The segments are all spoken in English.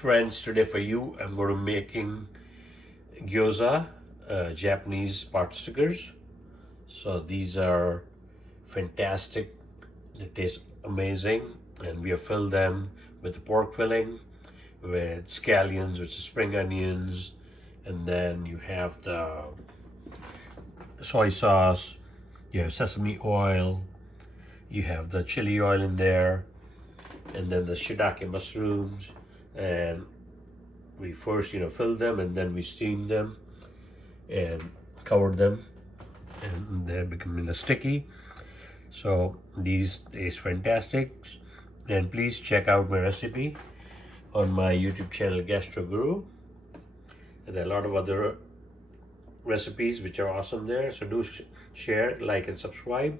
Friends, today for you I'm going to be making gyoza, Japanese pot stickers. So these are fantastic, they taste amazing, and we have filled them with the pork filling, with scallions, which is spring onions, and then you have the soy sauce, you have sesame oil, you have the chili oil in there, and then the shiitake mushrooms. And we first fill them, and then we steam them and cover them, and they're becoming sticky. So these taste fantastic, and please check out my recipe on my YouTube channel Gastro Guru. And there are a lot of other recipes which are awesome there, so do share, like, and subscribe.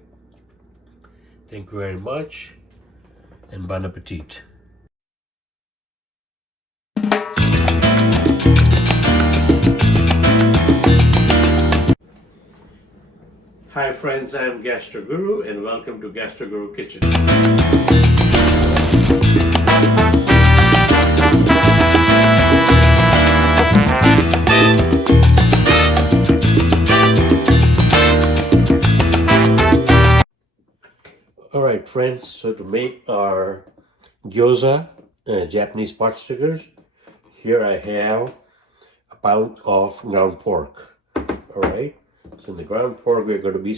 Thank you very much, and bon appetit. Hi friends, I am Gastro Guru and welcome to Gastro Guru Kitchen. Alright friends, so to make our gyoza, Japanese pot stickers, here I have a pound of ground pork. Alright. So in the ground pork, we're going to be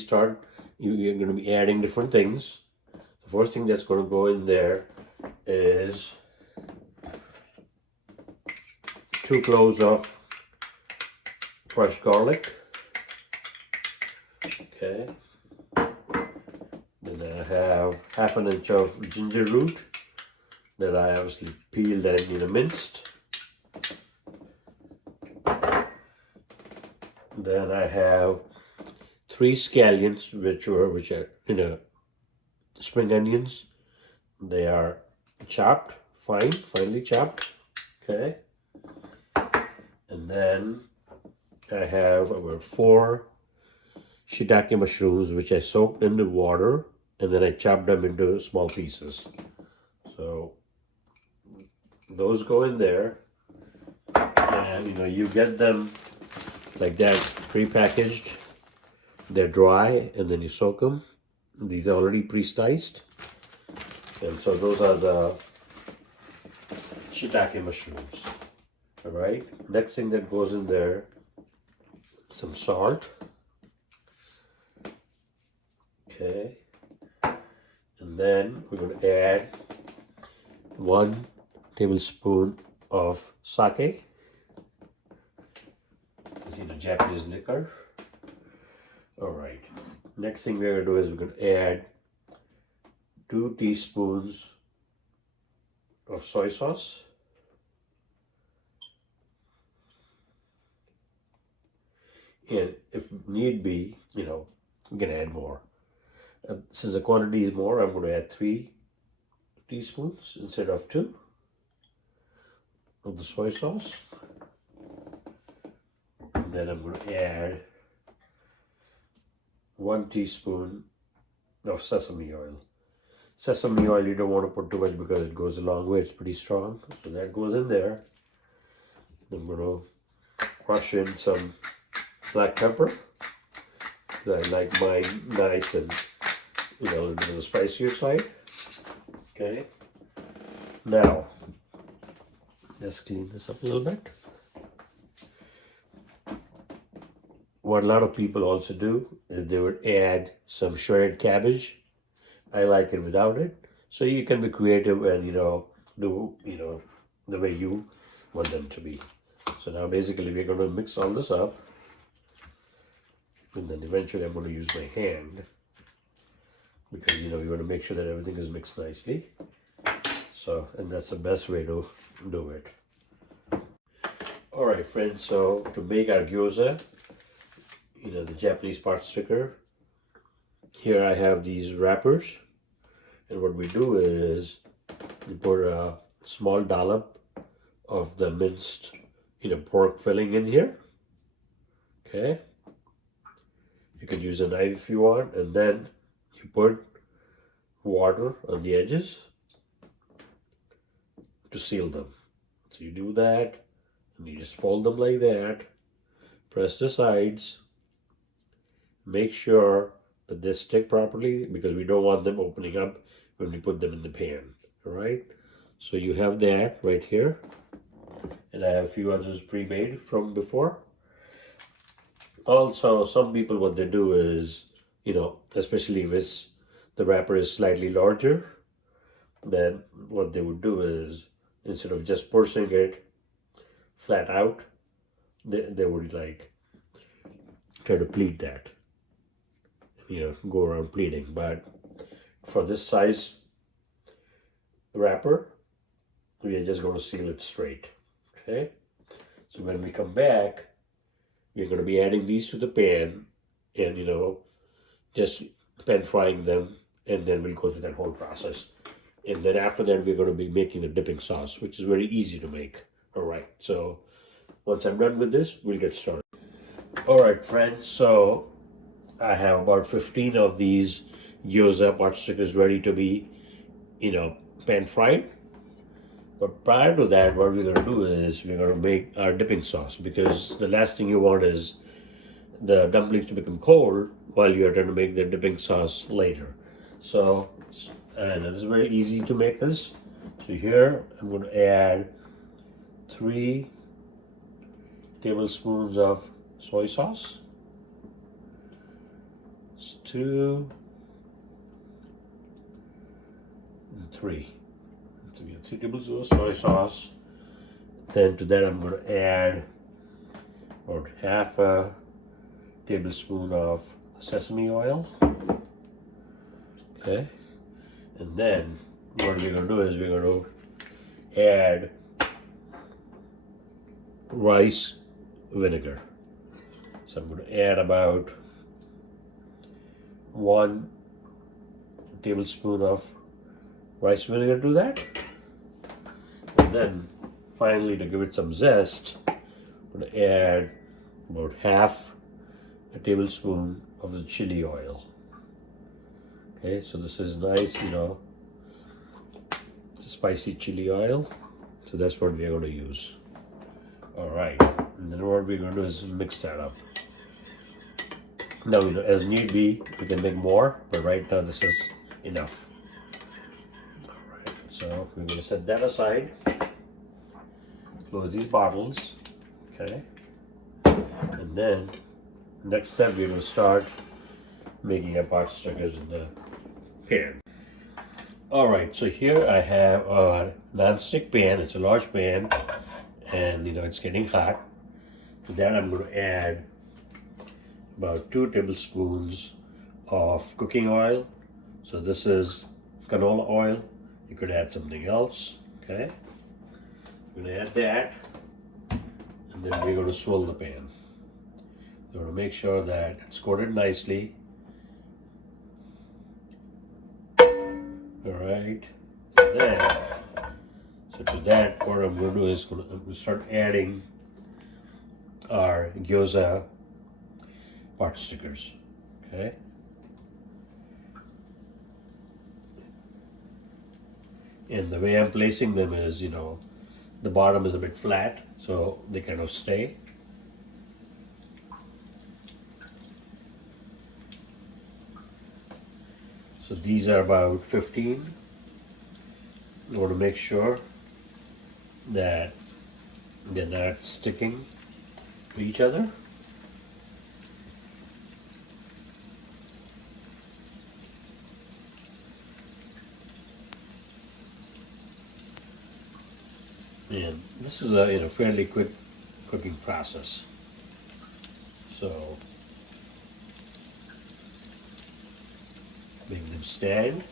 you're going to be adding different things. The first thing that's going to go in there is 2 cloves of crushed garlic. Okay. Then I have half an inch of ginger root that I obviously peeled and minced. Then I have 3 scallions, which are spring onions. They are chopped, finely chopped. Okay. And then I have about 4 shiitake mushrooms, which I soaked in the water, and then I chopped them into small pieces. So those go in there, and you get them like that, pre-packaged. They're dry, and then you soak them. These are already pre-sliced, and so those are the shiitake mushrooms. All right. Next thing that goes in there, some salt. Okay. And then we're going to add 1 tablespoon of sake. Japanese liquor. Alright. Next thing we're going to do is we're going to add 2 teaspoons of soy sauce. And if need be, you can add more. Since the quantity is more, I'm going to add 3 teaspoons instead of 2 of the soy sauce. Then I'm going to add 1 teaspoon of sesame oil. Sesame oil you don't want to put too much because it goes a long way. It's pretty strong. So that goes in there. I'm going to crush in some black pepper. I like mine nice and a little bit on the spicier side. Okay. Now let's clean this up a little bit. What a lot of people also do is they would add some shredded cabbage. I like it without it. So you can be creative and do the way you want them to be. So now basically we're going to mix all this up, and then eventually I'm going to use my hand because we want to make sure that everything is mixed nicely. So, and that's the best way to do it. All right, friends. So to make our gyoza, the Japanese pot sticker, here I have these wrappers, and what we do is we put a small dollop of the minced pork filling in here. Okay, you can use a knife if you want, and then you put water on the edges to seal them. So you do that, and you just fold them like that, press the sides, make sure that they stick properly because we don't want them opening up when we put them in the pan, all right? So you have that right here, and I have a few others pre-made from before. Also, some people, what they do is, especially if the wrapper is slightly larger, then what they would do is, instead of just pushing it flat out, they would like try to pleat that, go around pleating. But for this size wrapper, we are just going to seal it straight. Okay, so when we come back, we're going to be adding these to the pan, and just pan frying them, and then we'll go through that whole process. And then after that, we're going to be making the dipping sauce, which is very easy to make. All right, so once I'm done with this, we'll get started. All right, friends, so I have about 15 of these gyoza pot stickers ready to be, pan fried. But prior to that, what we're going to do is we're going to make our dipping sauce, because the last thing you want is the dumplings to become cold while you're trying to make the dipping sauce later. So, and it's very easy to make this. So here I'm going to add 3 tablespoons of soy sauce. It's 2 and 3. So we have 3 tablespoons of soy sauce. Then to that I'm going to add about half a tablespoon of sesame oil. Okay, and then what we're going to do is we're going to add rice vinegar. So I'm going to add about 1 tablespoon of rice vinegar to that. And then finally, to give it some zest, I'm going to add about half a tablespoon of the chili oil. Okay, so this is nice, spicy chili oil. So that's what we're going to use. All right, and then what we're going to do is mix that up. Now, as need be, we can make more, but right now this is enough. All right, so we're going to set that aside. Close these bottles, okay? And then, next step, we're going to start making our pot stickers in the pan. All right, so here I have a non-stick pan. It's a large pan, and it's getting hot. To that, I'm going to add about 2 tablespoons of cooking oil. So this is canola oil. You could add something else, okay? I'm going to add that, and then we're going to swirl the pan. We're going to make sure that it's coated nicely. All right, and then, so to that, what I'm going to do is I'm going to start adding our gyoza pot stickers, okay? And the way I'm placing them is, the bottom is a bit flat, so they kind of stay. So these are about 15. You want to make sure that they're not sticking to each other. And this is a fairly quick cooking process. So make them stand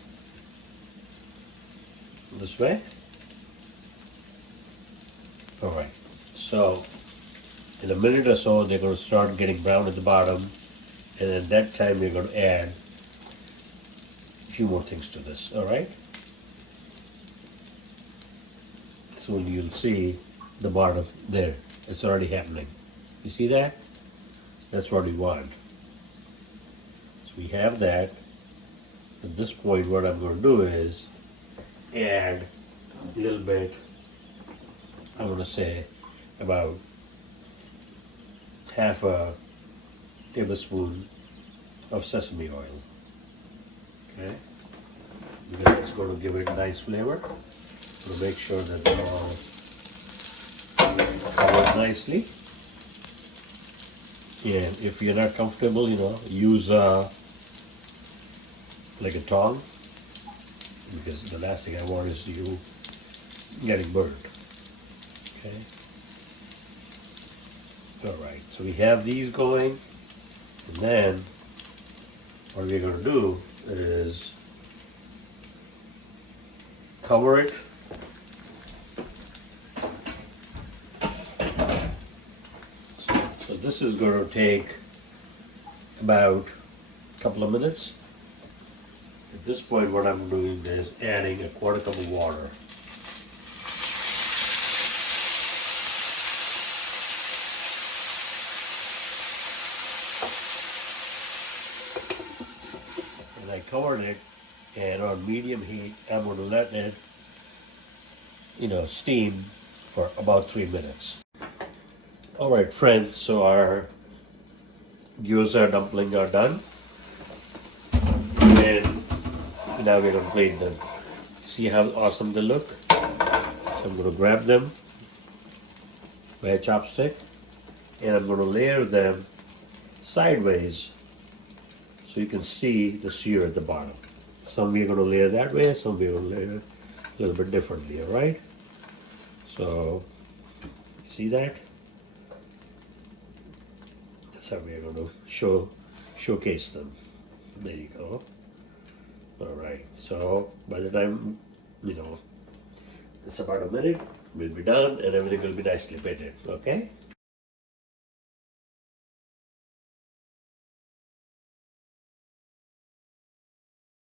this way. All right. So in a minute or so, they're going to start getting brown at the bottom, and at that time, we're going to add a few more things to this. All right. So you'll see the bottom there. It's already happening. You see that? That's what we want. So we have that. At this point, what I'm going to do is add a little bit I'm going to say about half a tablespoon of sesame oil. Okay, because it's going to give it a nice flavor. So make sure that they're all covered nicely. And if you're not comfortable, use like a tong, because the last thing I want is you getting burned. Okay. All right. So we have these going, and then what we're going to do is cover it. So this is going to take about a couple of minutes. At this point, what I'm doing is adding a quarter cup of water. And I covered it, and on medium heat, I'm going to let it, steam for about 3 minutes. All right, friends, so our gyoza dumplings are done. And now we're going to plate them. See how awesome they look? So I'm going to grab them by a chopstick, and I'm going to layer them sideways so you can see the sear at the bottom. Some we're going to layer that way, some we're going to layer a little bit differently, all right? So, see that? That's how we're going to showcase them. There you go. All right, so by the time, it's about a minute, we'll be done and everything will be nicely plated, okay?